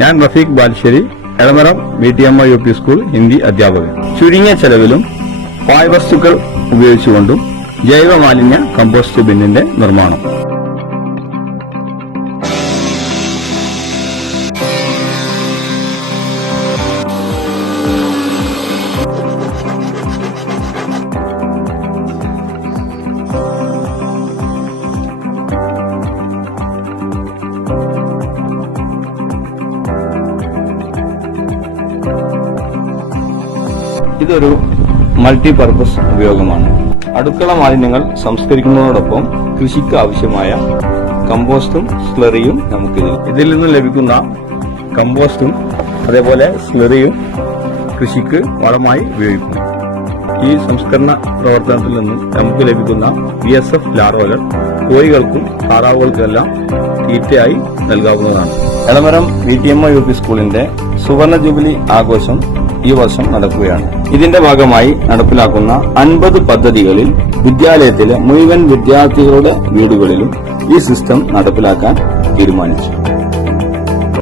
ഞാൻ Rafeeq Balussery, Elamaram VTMI UP school Hindi അധ്യാപകൻ. ചുരുങ്ങിയ ചെലവിലും പാഴ്വസ്തുക്കൾ ഉപയോഗിച്ചുകൊണ്ടും ജൈവ മാലിന്യ കമ്പോസ്റ്റ് ബിന്നിന്റെ നിർമ്മാണം. ഇതൊരു മൾട്ടിപർപ്പസ് ഉപയോഗമാണ്. അടുക്കള മാലിന്യങ്ങൾ സംസ്കരിക്കുന്നതോടൊപ്പം കൃഷിക്ക് ആവശ്യമായ കമ്പോസ്റ്റും സ്ലറിയും ഇതിൽ നിന്ന് ലഭിക്കുന്ന കമ്പോസ്റ്റും അതേപോലെ സ്ലറിയും കൃഷിക്ക് വളമായി ഉപയോഗിക്കുന്നു. ഈ സംസ്കരണ പ്രവർത്തനത്തിൽ നിന്നും നമുക്ക് ലഭിക്കുന്ന VSF ലാർവകൾ കോഴികൾക്കും താറാവുകൾക്കെല്ലാം തീറ്റയായി നൽകാവുന്നതാണ്. എളമരം VTMI UP സ്കൂളിന്റെ സുവർണ ജൂബിലി ആഘോഷം ഈ വർഷം നടക്കുകയാണ്. ഇതിന്റെ ഭാഗമായി നടപ്പിലാക്കുന്ന 50 പദ്ധതികളിൽ വിദ്യാലയത്തിലെ മുഴുവൻ വിദ്യാർത്ഥികളുടെ വീടുകളിലും ഈ സിസ്റ്റം നടപ്പിലാക്കാൻ തീരുമാനിച്ചു.